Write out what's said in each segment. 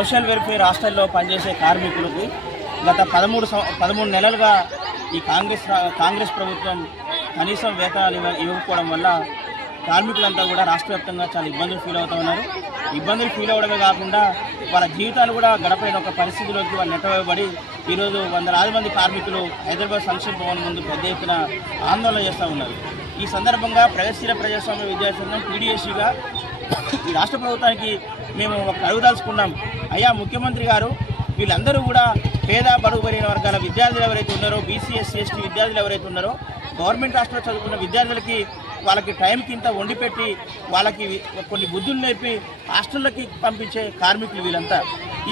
Social welfare హాస్టల్లో పనిచేసే కార్మికులకు గత 13 నెలలుగా ఈ కాంగ్రెస్ ప్రభుత్వం కనీసం వేతనాలు ఇవ్వకపోవడం వల్ల కార్మికులంతా కూడా రాష్ట్ర వ్యాప్తంగా చాలా ఇబ్బందులు ఫీల్ అవుతూ ఉన్నారు. ఇబ్బందులు ఫీల్ అవ్వడమే కాకుండా వాళ్ళ జీవితాలు కూడా గడపైన ఒక పరిస్థితిలోకి వాళ్ళు నెట్టవేయబడి ఈరోజు వందలాది మంది కార్మికులు హైదరాబాద్ సంక్షేమ భవన్ ముందు పెద్ద ఎత్తున ఆందోళన చేస్తూ ఉన్నారు. ఈ సందర్భంగా ప్రగతిశీల ప్రజాస్వామ్య విద్యార్థి సంఘం PDSUగా ఈ రాష్ట్ర ప్రభుత్వానికి మేము ఒక అడుగుదలుచుకున్నాం. అయ్యా ముఖ్యమంత్రి గారు, వీళ్ళందరూ కూడా పేద బడుగు బలైన వర్గాల విద్యార్థులు ఎవరైతే ఉన్నారో, BC SC ST విద్యార్థులు ఎవరైతే ఉన్నారో, గవర్నమెంట్ హాస్టల్లో చదువుకున్న విద్యార్థులకి వాళ్ళకి టైంకి ఇంత వండి పెట్టి వాళ్ళకి కొన్ని బుద్ధులు నేర్పి హాస్టళ్ళకి పంపించే కార్మికులు వీళ్ళంతా.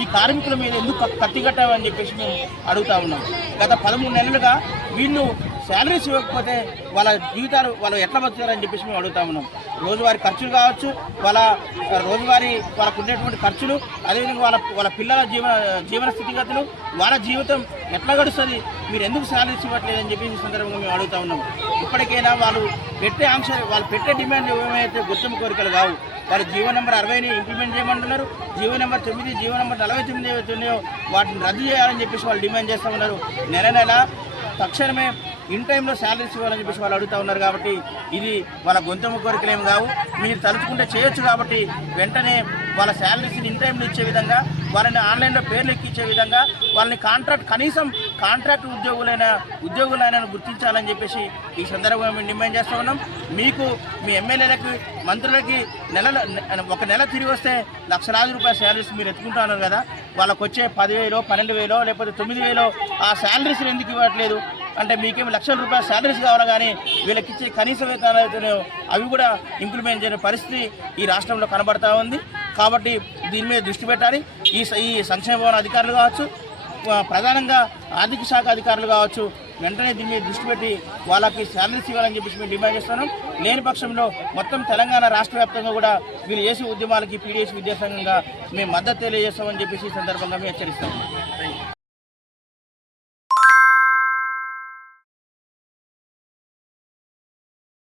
ఈ కార్మికుల మీద ఎందుకు కత్తిగట్టామని చెప్పేసి మేము అడుగుతా ఉన్నాం. గత 13 నెలలుగా వీళ్ళు శాలరీస్ ఇవ్వకపోతే వాళ్ళ జీవితాలు వాళ్ళు ఎట్లా బతుకుతారని చెప్పేసి మేము అడుగుతా ఉన్నాం. రోజువారీ ఖర్చులు కావచ్చు, రోజువారీ వాళ్ళకు ఉండేటువంటి ఖర్చులు, అదేవిధంగా వాళ్ళ పిల్లల జీవన స్థితిగతులు, వాళ్ళ జీవితం ఎట్లా గడుస్తుంది, మీరు ఎందుకు శాలరీస్ ఇవ్వట్లేదని చెప్పి ఈ సందర్భంగా మేము అడుగుతా ఉన్నాం. ఇప్పటికైనా వాళ్ళు పెట్టే డిమాండ్ ఏమైతే గుర్తింపు కోరికలు కావు. వాళ్ళు జీవో నెంబర్ 60ని ఇంప్లిమెంట్ చేయమంటున్నారు. జీవో నెంబర్ 9, జీవో నెంబర్ 49 ఏవైతే ఉన్నాయో వాటిని రద్దు చేయాలని చెప్పేసి వాళ్ళు డిమాండ్ చేస్తూ ఉన్నారు. నెల తక్షణమే ఇన్ టైంలో శాలరీస్ ఇవ్వాలని చెప్పేసి వాళ్ళు అడుగుతూ ఉన్నారు. కాబట్టి ఇది వాళ్ళ గొంతెమ్మ కోరికలేం కావు, మీరు తలుచుకుంటే చేయొచ్చు. కాబట్టి వెంటనే వాళ్ళ శాలరీస్ని ఇన్ టైంలో ఇచ్చే విధంగా, వాళ్ళని ఆన్లైన్లో పేర్లు ఎక్కించే విధంగా, వాళ్ళని కనీసం కాంట్రాక్ట్ ఉద్యోగులైనా గుర్తించాలని చెప్పేసి ఈ సందర్భంగా మేము డిమాండ్ చేస్తూ ఉన్నాం. మీకు మీ ఎమ్మెల్యేలకి, మంత్రులకి ఒక నెల తిరిగి వస్తే లక్షలాది రూపాయల శాలరీస్ మీరు ఎత్తుకుంటా ఉన్నారు కదా, వాళ్ళకు వచ్చే 10,000, 12,000 లేకపోతే 9,000 ఆ శాలరీస్ని ఎందుకు ఇవ్వట్లేదు అంటే మీకేమి లక్షల రూపాయల శాలరీస్ కావాలి, కానీ వీళ్ళకి ఇచ్చే కనీస వేతనాలు అయితేనే అవి కూడా ఇంప్లిమెంట్ చేయని పరిస్థితి ఈ రాష్ట్రంలో కనబడతా ఉంది. కాబట్టి దీని మీద దృష్టి పెట్టాలి. ఈ సంక్షేమ భవన అధికారులు కావచ్చు, ప్రధానంగా ఆర్థిక శాఖ అధికారులు కావచ్చు, వెంటనే దీని మీద దృష్టి పెట్టి వాళ్ళకి శాలరీస్ ఇవ్వాలని చెప్పేసి మేము డిమాండ్ చేస్తున్నాం. లేని పక్షంలో మొత్తం తెలంగాణ రాష్ట్ర వ్యాప్తంగా కూడా వీళ్ళు చేసే ఉద్యమాలకి PDSU విద్యాసంఘంగా మేము మద్దతు తెలియజేస్తామని చెప్పేసి ఈ సందర్భంగా మేము హెచ్చరిస్తాం.